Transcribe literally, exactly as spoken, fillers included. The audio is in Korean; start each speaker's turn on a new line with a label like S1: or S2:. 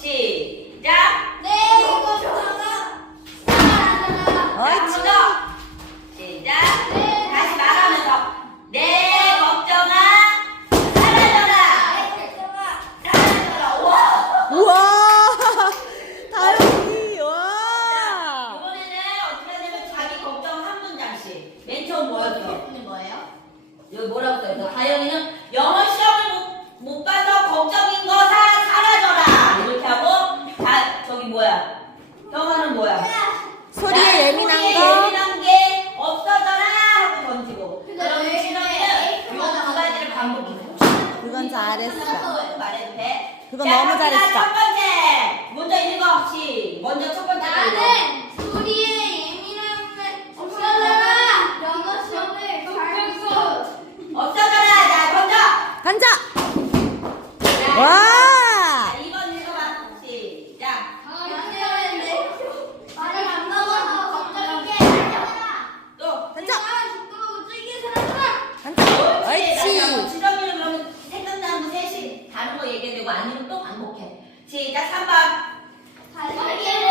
S1: 시작.
S2: 내 걱정아 사라져라.
S1: 자, 시작. 다시 말하면서 내 걱정아 사라져라. 사라져라. 와.
S3: 우와! 다영이, 와!
S1: 이번에는 어떻게 하냐면 자기 걱정 한 문장씩. 맨 처음 뭐였어?
S2: 있는 거예요?
S1: 여기 뭐라고 써있어? 다영이는 영어 시험을 못, 못 봐서 걱정인 거 사, 사라져라. 이렇게 하고, 다, 저기 뭐야? 형아는 뭐야?
S3: 소리에 예민한
S1: 소리에
S3: 거.
S1: 예민한 게 없어져라 하고 던지고.
S2: 근데
S1: 그럼
S2: 왜-
S1: 신원이는
S2: 왜-
S1: 요두 가지를 반복해.
S3: 그건 잘했어.
S1: 말해도 돼?
S3: 그건
S1: 자,
S3: 너무
S1: 갑니다.
S3: 잘했어.
S1: 첫 번째. 먼저 읽어. 시. 먼저 첫 번째. 거 읽어.
S2: 나는 소리에 예민함을 없애라. 영어 시험을 잘했어.
S1: 없어져라. 자, 던져.
S3: 간자!
S1: 자,
S3: 와!
S1: 자, 이 번 읽어봐. 시작.
S2: 연애하는데 말을 안 먹어서 걱정인 게 사라져라.
S1: 또.
S3: 간자!
S2: 죽도록 찔게 사라져라.
S3: 간자!
S1: 옳지.
S3: 옳지!
S1: 지렁이는 그러면 생각나는 거 셋이 다른 거 얘기해야 되고 아니면 또 반복해. 시작. 삼 번.
S2: 달걀을